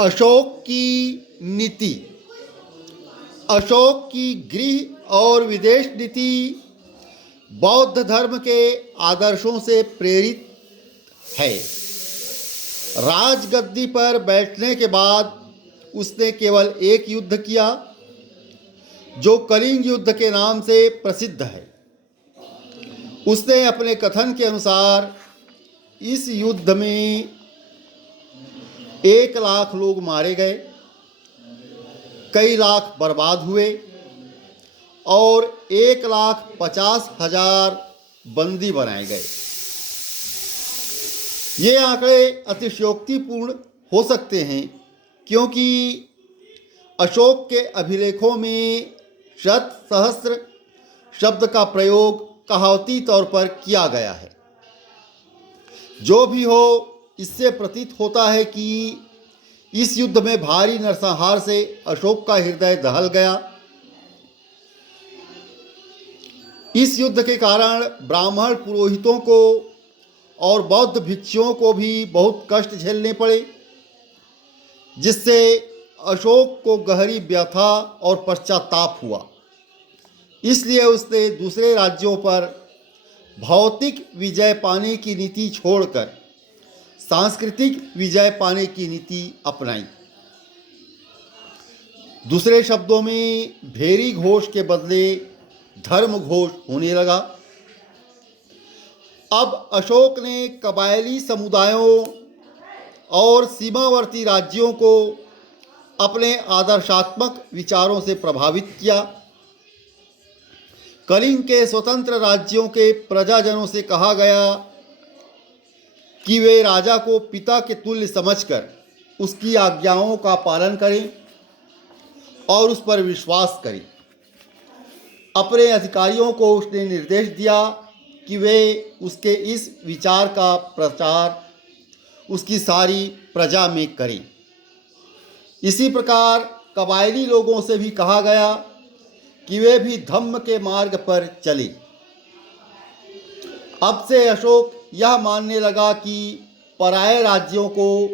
अशोक की नीति। अशोक की गृह और विदेश नीति बौद्ध धर्म के आदर्शों से प्रेरित है। राजगद्दी पर बैठने के बाद उसने केवल एक युद्ध किया, जो कलिंग युद्ध के नाम से प्रसिद्ध है। उसने अपने कथन के अनुसार इस युद्ध में 1,00,000 लोग मारे गए, कई लाख बर्बाद हुए और 1,50,000 बंदी बनाए गए। ये आंकड़े अतिशयोक्तिपूर्ण हो सकते हैं, क्योंकि अशोक के अभिलेखों में शत सहस्त्र शब्द का प्रयोग कहावती तौर पर किया गया है। जो भी हो, इससे प्रतीत होता है कि इस युद्ध में भारी नरसंहार से अशोक का हृदय दहल गया। इस युद्ध के कारण ब्राह्मण पुरोहितों को और बौद्ध भिक्षुओं को भी बहुत कष्ट झेलने पड़े, जिससे अशोक को गहरी व्यथा और पश्चाताप हुआ। इसलिए उसने दूसरे राज्यों पर भौतिक विजय पाने की नीति छोड़कर सांस्कृतिक विजय पाने की नीति अपनाई। दूसरे शब्दों में, भेरी घोष के बदले धर्म घोष होने लगा। अब अशोक ने कबायली समुदायों और सीमावर्ती राज्यों को अपने आदर्शात्मक विचारों से प्रभावित किया। कलिंग के स्वतंत्र राज्यों के प्रजाजनों से कहा गया कि वे राजा को पिता के तुल्य समझकर उसकी आज्ञाओं का पालन करें और उस पर विश्वास करें। अपने अधिकारियों को उसने निर्देश दिया कि वे उसके इस विचार का प्रचार उसकी सारी प्रजा में करें। इसी प्रकार कबायली लोगों से भी कहा गया कि वे भी धम्म के मार्ग पर चले। अब से अशोक यह मानने लगा कि पराये राज्यों को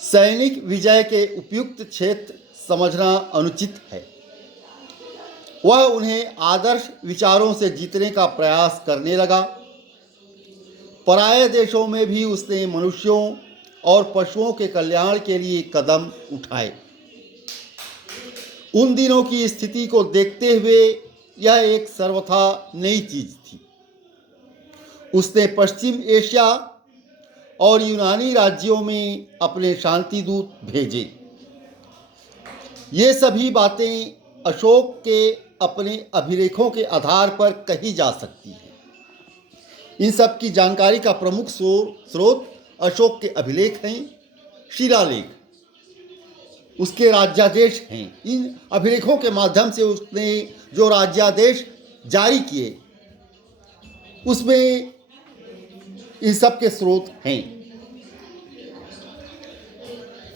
सैनिक विजय के उपयुक्त क्षेत्र समझना अनुचित है। वह उन्हें आदर्श विचारों से जीतने का प्रयास करने लगा। पराये देशों में भी उसने मनुष्यों और पशुओं के कल्याण के लिए कदम उठाए। उन दिनों की स्थिति को देखते हुए यह एक सर्वथा नई चीज थी। उसने पश्चिम एशिया और यूनानी राज्यों में अपने शांति दूत भेजे। ये सभी बातें अशोक के अपने अभिलेखों के आधार पर कही जा सकती हैं। इन सब की जानकारी का प्रमुख स्रोत अशोक के अभिलेख हैं, शिलालेख उसके राज्यादेश हैं। इन अभिलेखों के माध्यम से उसने जो राज्यादेश जारी किए, उसमें इन सब के स्रोत हैं।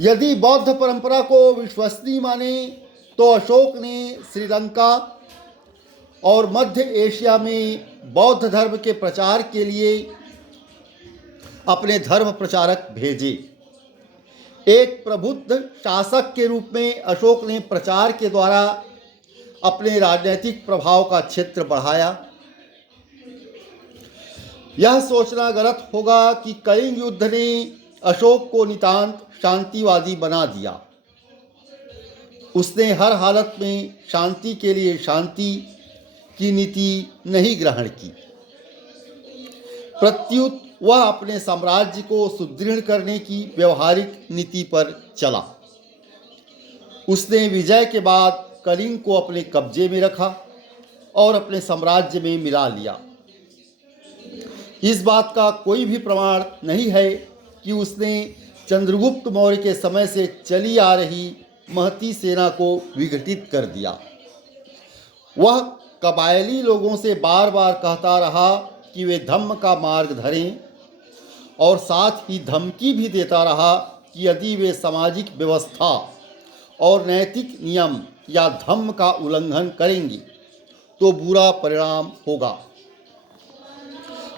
यदि बौद्ध परंपरा को विश्वसनीय माने तो अशोक ने श्रीलंका और मध्य एशिया में बौद्ध धर्म के प्रचार के लिए अपने धर्म प्रचारक भेजे। एक प्रबुद्ध शासक के रूप में अशोक ने प्रचार के द्वारा अपने राजनीतिक प्रभाव का क्षेत्र बढ़ाया। यह सोचना गलत होगा कि कलिंग युद्ध ने अशोक को नितांत शांतिवादी बना दिया। उसने हर हालत में शांति के लिए शांति की नीति नहीं ग्रहण की। प्रत्युत वह अपने साम्राज्य को सुदृढ़ करने की व्यवहारिक नीति पर चला। उसने विजय के बाद कलिंग को अपने कब्जे में रखा और अपने साम्राज्य में मिला लिया। इस बात का कोई भी प्रमाण नहीं है कि उसने चंद्रगुप्त मौर्य के समय से चली आ रही महती सेना को विघटित कर दिया। वह कबायली लोगों से बार बार कहता रहा कि वे धम्म का मार्ग धरें और साथ ही धमकी भी देता रहा कि यदि वे सामाजिक व्यवस्था और नैतिक नियम या धम्म का उल्लंघन करेंगे तो बुरा परिणाम होगा।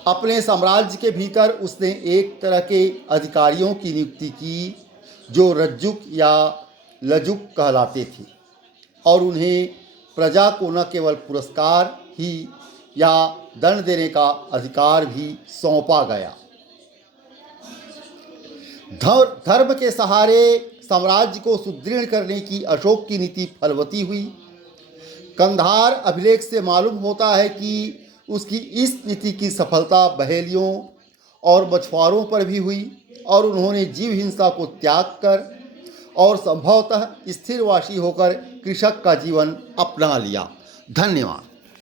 अपने साम्राज्य के भीतर उसने एक तरह के अधिकारियों की नियुक्ति की जो रज्जुक या लजुक कहलाते थे, और उन्हें प्रजा को न केवल पुरस्कार ही या दंड देने का अधिकार भी सौंपा गया। धर्म के सहारे साम्राज्य को सुदृढ़ करने की अशोक की नीति फलवती हुई। कंधार अभिलेख से मालूम होता है कि उसकी इस नीति की सफलता बहेलियों और मछुआरों पर भी हुई और उन्होंने जीव हिंसा को त्याग कर और संभवतः स्थिरवासी होकर कृषक का जीवन अपना लिया। धन्यवाद।